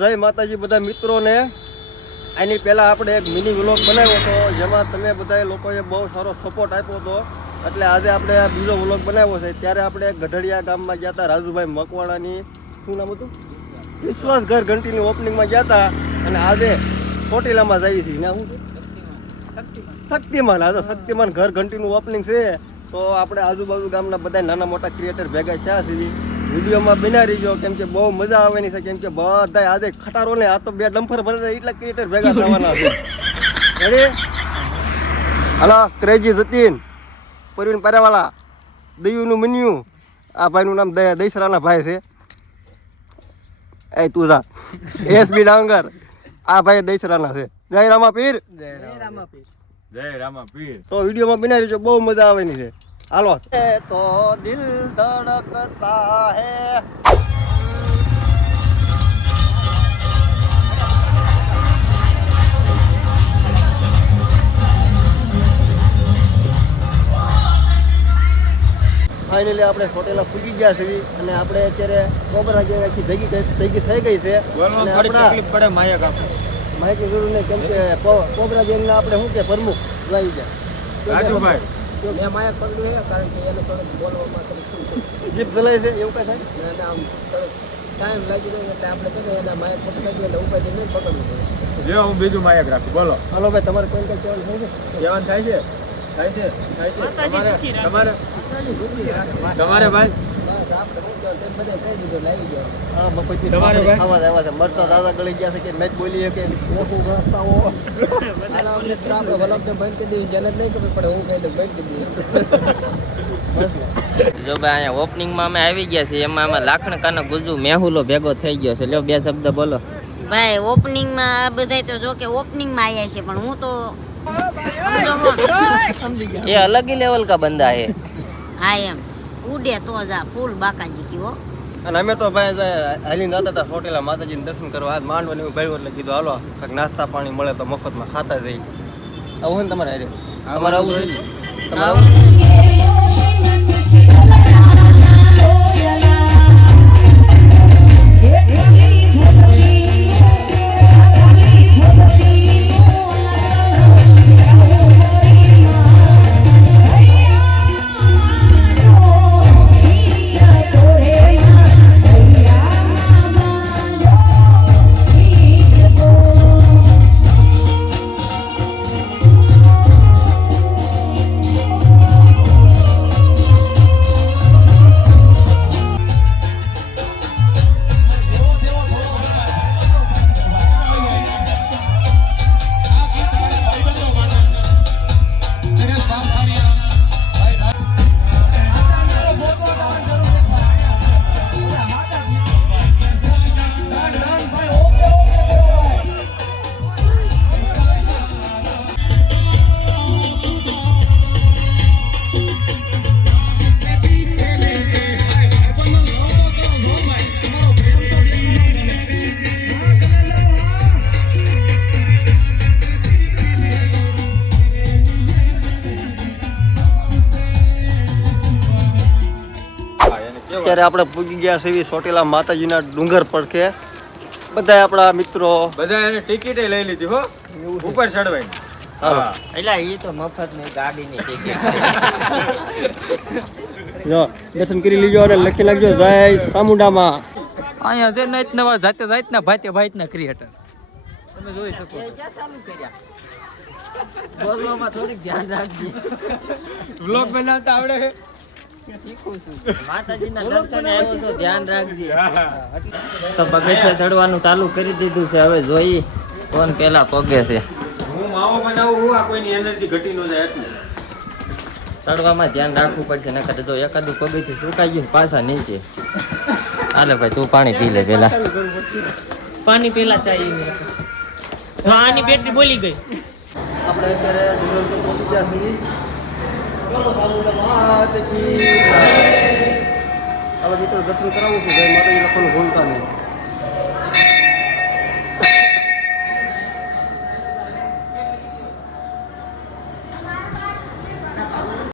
જય માતાજી બધા મિત્રોને. આની પહેલાં આપણે એક મિની વ્લોગ બનાવ્યો હતો જેમાં તમે બધા લોકોએ બહુ સારો સપોર્ટ આપ્યો હતો, એટલે આજે આપણે આ બીજો વ્લોગ બનાવ્યો છે. ત્યારે આપણે ગઢડિયા ગામમાં ગયા હતા, રાજુભાઈ મકવાણાની શું નામ હતું, વિશ્વાસ ઘર ઘંટીની ઓપનિંગમાં ગયા હતા. અને આજે ચોટીલામાં જઈએ છીએ ને શું છે, શક્તિમાન. આજે શક્તિમાન ઘર ઘંટીનું ઓપનિંગ છે. તો આપણે આજુબાજુ ગામના બધા નાના મોટા ક્રિએટર ભેગા થયા છીએ. વિડીયોમાં બના રહીજો, કેમ કે બહુ મજા આવવાની છે. કેમ કે બધા આજે ખટારો ને આ તો બે ડમ્ફર ભરે એટલા ક્રિએટર ભેગા થવાના છે. રેડી? હાલો, ક્રેજી જતીન, પરવીન પારેવાલા, દયુનું મન્યુ. આ ભાઈનું નામ દહીસરાના ભાઈ છે. એ તું જા. એસબી ડાંગર, આ ભાઈ દહીસરાના છે. જય રામા પીર. જય રામા પીર. જય રામા પીર. તો વિડીયોમાં બના રહીજો, બહુ મજા આવવાની છે. હાલો. તો દિલ ધડકતા હે. ફાઇનલી આપણે ચોટીલા પૂગી ગયા છીએ અને આપણે અત્યારે કોબરા જેવી આખી ભેગી થઈ ગઈ છે. બોલવામાં થોડી તકલીફ પડે માયક આપણે. માહિતી જરૂર નહીં, કેમ કે કોબરા જેમના આપણે શું કે પ્રમુખ લાવી જાય રાજુભાઈ મેં માયક પકડ્યું છે કારણ કે એને થોડુંક બોલવામાં થોડુંક જીપ ચલાય છે એવું કઈ થાય. અને આમ થોડોક ટાઈમ લાગી રહ્યો એટલે આપણે છે ને એના માયક પકડી એટલે ઉપાધિ નહીં પકડવું પડે. જો હું બીજું માયક રાખું. બોલો. હાલો ભાઈ, તમારે કોઈ કઈ કહેવાનું થાય છે? કહેવાનું થાય છે? તમારે ભાઈ બસ આપણે શું કહો તેમ બધે કહી દીધું લાવી ગયા. હા બપોરથી તમારે ભાઈ? ખાવા આવ્યા છે. મરસા દાદા ગળી ગયા છે કે મેચ બોલીએ કે ઓછું રસ્તાઓ. આના મિત્રો આપણે વલોકને બંધ કરી દેવી છે, એને જ નહીં ખબર પડે, હું કહી દઉં બંધ કરી દઈએ. બસ ને. જો ભાઈ અહીંયા ઓપનિંગમાં અમે આવી ગયા છીએ, એમાં અમે લાખણકાનો ગુજુ મેહુલો ભેગો થઈ ગયો છે. લ્યો બે શબ્દ બોલો. ભાઈ ઓપનિંગમાં આ બધાય તો જો કે ઓપનિંગમાં આવ્યા છે, પણ હું તો એ અલગ ही लेवल का बंदा है. હા એમ ઉડે તો જ આ ફૂલ બાકાજી કયો. અને અમે તો ભાઈ હાલીને જતા હતા ચોટીલા માતાજીને દર્શન કરવા. આજ માંડવાની એવું ભાઈ એટલે કીધું હાલો કાંઈક નાસ્તા પાણી મળે તો મફતમાં ખાતા જઈ. આવું હોય ને તમારે હારે? તમારે આવું છે? તમારે આવું? અત્યારે આપણે પૂગી ગયા છીએ ચોટીલા માતાજીના ડુંગર પર કે બધા આપણા મિત્રો બધા એને ટિકિટ લઈ લીધી હો ઉપર ચડવાય. હા એટલે એ તો મફતની ગાડીની ટિકિટ. જો દર્શન કરી લીજો અને લખી નાખજો જય ચામુંડામાં. અહીંયા છે નાઈટ નવા જાતે જાતના ભાઈના ક્રિએટર તમે જોઈ શકો. બોલવામાં થોડીક ધ્યાન રાખજો. વ્લોગ બનાવતા આવડે છે? માતાજીના દર્શને આવ્યો તો ધ્યાન રાખજે. તો પગથિયે ચડવાનું ચાલુ કરી દીધું છે. હવે જોઈ કોણ પેલા પગે છે. હું માવો બનાવું હું આ કોઈની એનર્જી ઘટી ન જાય એટલું. ચડવામાં ધ્યાન રાખવું પડશે, નકર તો એકાદું પગથિયું સુકાઈ ગયું પાછા નીચે. હાલે ભાઈ તું પાણી પી લે પેલા. પાણી પેલા ચાહીએ. આની બેટરી બોલી ગઈ. આપણે અત્યારે ડુંગર પર પહોંચી ગયા છીએ. ચલો ચામુંડા માતાજી. હવે મિત્રો દર્શન કરાવું છું, જય માતાજી લખવાનું ભૂલતા નહીં.